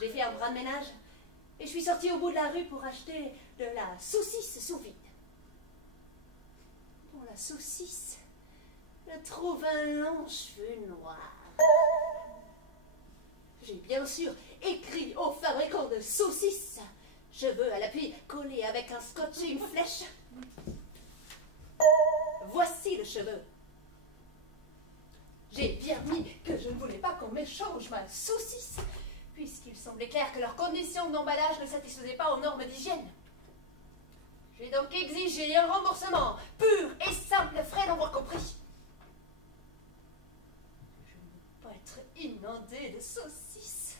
J'ai fait un bras de ménage et je suis sortie au bout de la rue pour acheter de la saucisse sous vide. Bon, la saucisse, je trouve un long cheveu noir. J'ai bien sûr écrit au fabricant de saucisses, cheveux à l'appui collés avec un scotch et une flèche. Voici le cheveu. J'ai bien mis que je ne voulais pas qu'on m'échange ma saucisse, puisqu'il semblait clair que leurs conditions d'emballage ne satisfaisaient pas aux normes d'hygiène. J'ai donc exigé un remboursement pur et simple, frais d'avoir compris. Je ne veux pas être inondée de saucisses.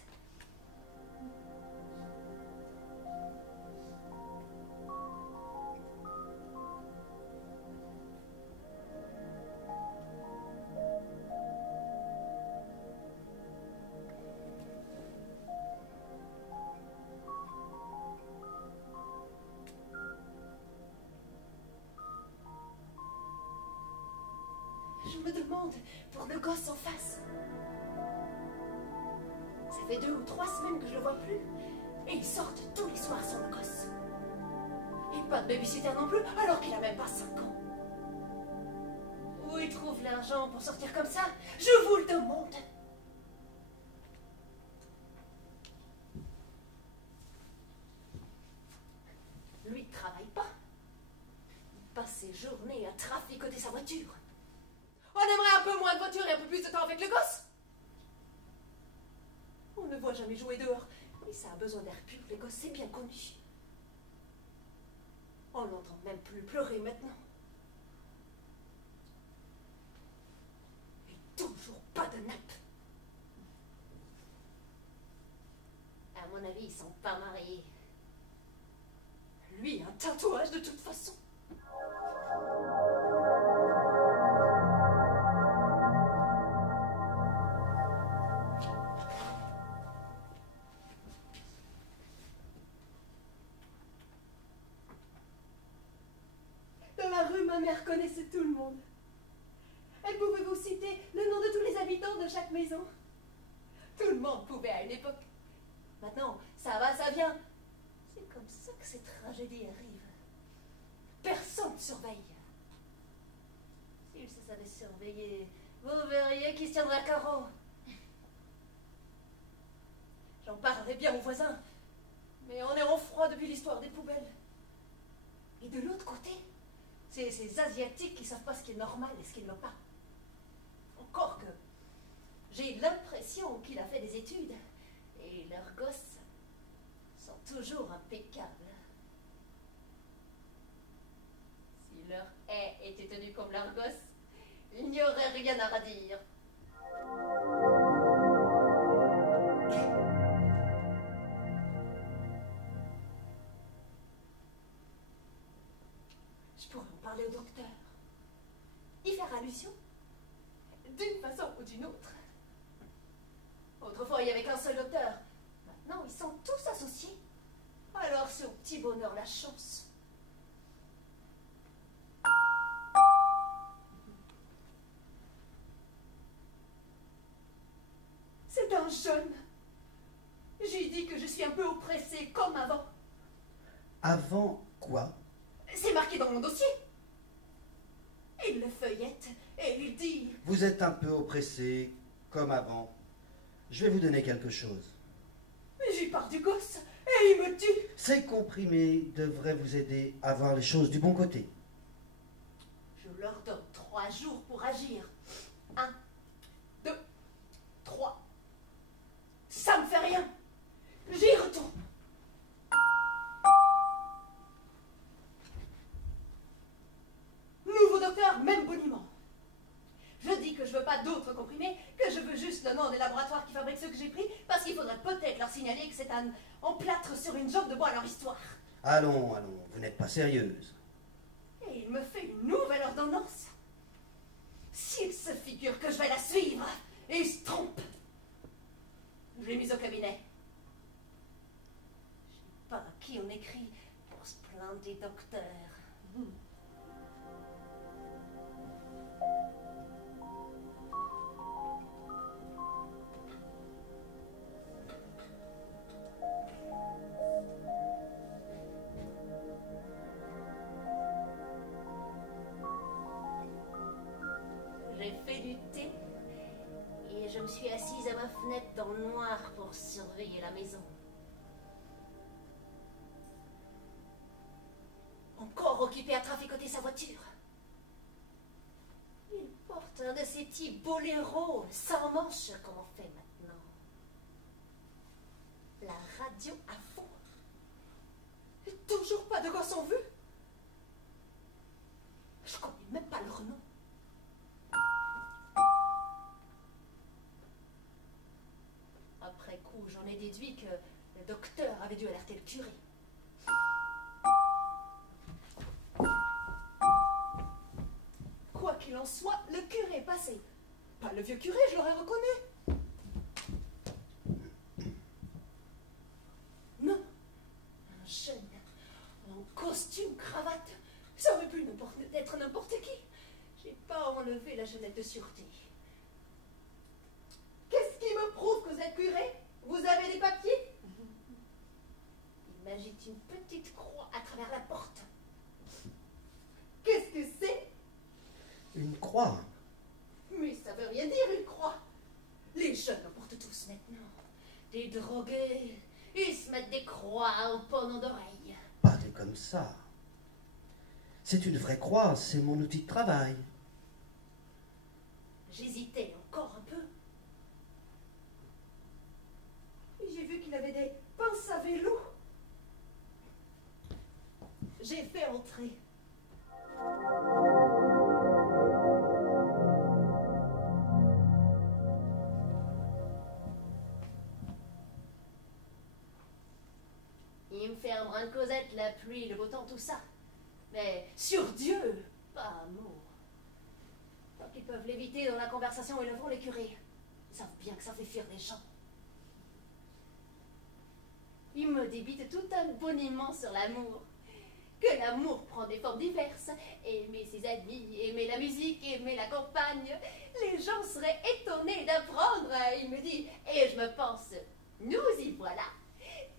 Je me demande pour le gosse en face. Ça fait 2 ou 3 semaines que je le vois plus. Et ils sortent tous les soirs sans le gosse. Et pas de babysitter non plus, alors qu'il a même pas 5 ans. Où il trouve l'argent pour sortir comme ça? Je vous le demande. Lui ne travaille pas. Il passe ses journées à traficoter sa voiture. On aimerait un peu moins de voiture et un peu plus de temps avec le gosse. On ne voit jamais jouer dehors. Et ça a besoin d'air pur, les gosses, c'est bien connu. On n'entend même plus pleurer maintenant. Et toujours pas de nappe. À mon avis, ils sont pas mariés. Lui, un tatouage de toute façon. Ma mère connaissait tout le monde. Elle pouvait vous citer le nom de tous les habitants de chaque maison. Tout le monde pouvait à une époque. Maintenant, ça va, ça vient. C'est comme ça que ces tragédies arrivent. Personne ne surveille. S'ils se savaient surveiller, vous verriez qui se tiendrait à carreau. J'en parlerai bien aux voisins. Mais on est en froid depuis l'histoire des poubelles. Et de l'autre côté, c'est ces Asiatiques qui ne savent pas ce qui est normal et ce qui ne l'est pas. Encore que j'ai l'impression qu'il a fait des études et leurs gosses sont toujours impeccables. Si leur haie était tenue comme leurs gosses, il n'y aurait rien à redire. Je pourrais en parler au docteur. Y faire allusion, d'une façon ou d'une autre. Autrefois, il n'y avait qu'un seul docteur. Maintenant, ils sont tous associés. Alors, c'est au petit bonheur la chance. C'est un jeune. J'ai dit que je suis un peu oppressée, comme avant. Avant quoi? C'est marqué dans mon dossier. Il le feuillette et il dit... Vous êtes un peu oppressé, comme avant. Je vais vous donner quelque chose. J'y pars du gosse et il me tue. Ces comprimés devraient vous aider à voir les choses du bon côté. Je leur donne 3 jours pour agir. 1, 2, 3. Ça me fait rien. J'y retourne. Nouveau docteur, même boniment. Je dis que je veux pas d'autres comprimés, que je veux juste le nom des laboratoires qui fabriquent ceux que j'ai pris, parce qu'il faudrait peut-être leur signaler que c'est un emplâtre sur une jambe de bois à leur histoire. Allons, allons, vous n'êtes pas sérieuse. Et il me fait une nouvelle ordonnance. S'il se figure que je vais la suivre, et il se trompe. Je l'ai mise au cabinet. Je sais pas à qui on écrit pour se plaindre des docteurs. suis assise à ma fenêtre dans le noir pour surveiller la maison. Encore occupé à traficoter sa voiture. Il porte un de ces petits boléros sans manche comme on fait maintenant. La radio à fond. Et toujours pas de gosses en vue. Je connais même pas leur nom. Après coup, j'en ai déduit que le docteur avait dû alerter le curé. Quoi qu'il en soit, le curé est passé. Pas le vieux curé, je l'aurais reconnu. Non, un jeune, en costume, cravate. Ça aurait pu être n'importe qui. J'ai pas enlevé la chaînette de sûreté. Qu'est-ce qui me prouve que vous êtes curé? Vous avez des papiers? Il m'agite une petite croix à travers la porte. Qu'est-ce que c'est? Une croix. Mais ça veut rien dire, une croix. Les jeunes en portent tous maintenant. Des drogués, ils se mettent des croix au pendant d'oreilles. Pas de comme ça. C'est une vraie croix, c'est mon outil de travail. J'hésitais encore un peu. J'ai vu qu'il avait des pinces à vélo. J'ai fait entrer. Il me fait un brin de causette, la pluie, le beau temps, tout ça. Mais sur Dieu, pas amour. Tant qu'ils peuvent l'éviter dans la conversation, ils le font, les curés. Ils savent bien que ça fait fuir les gens. Ils me débitent tout un boniment sur l'amour. Que l'amour prend des formes diverses. Aimer ses amis, aimer la musique, aimer la campagne. Les gens seraient étonnés d'apprendre. Il me dit, et je me pense, nous y voilà.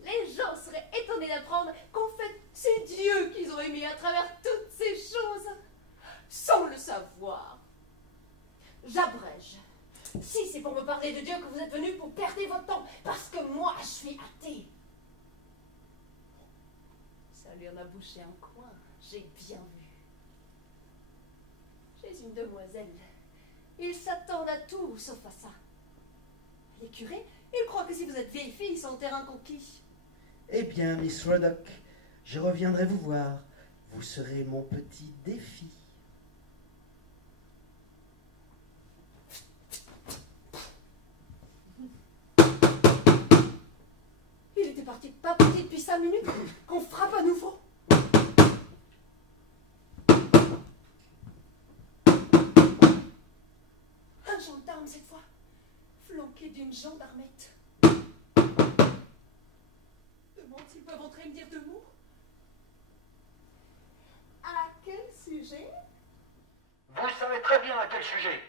Les gens seraient étonnés d'apprendre qu'en fait, c'est Dieu qu'ils ont aimé à travers toutes ces choses, sans le savoir. J'abrège. Si c'est pour me parler de Dieu que vous êtes venu, pour perdre votre temps, parce que moi, je suis athée. Ça lui en a bouché un coin, j'ai bien vu. J'ai une demoiselle. Ils s'attendent à tout, sauf à ça. Les curés, ils croient que si vous êtes vieille fille, ils sont terrain conquis. Eh bien, Miss Ruddock, je reviendrai vous voir. Vous serez mon petit défi. Il était pas parti depuis 5 minutes, qu'on frappe à nouveau. Un gendarme cette fois, flanqué d'une gendarmette. Demande-t-ils peuvent entrer me dire deux mots? À quel sujet? Vous savez très bien à quel sujet.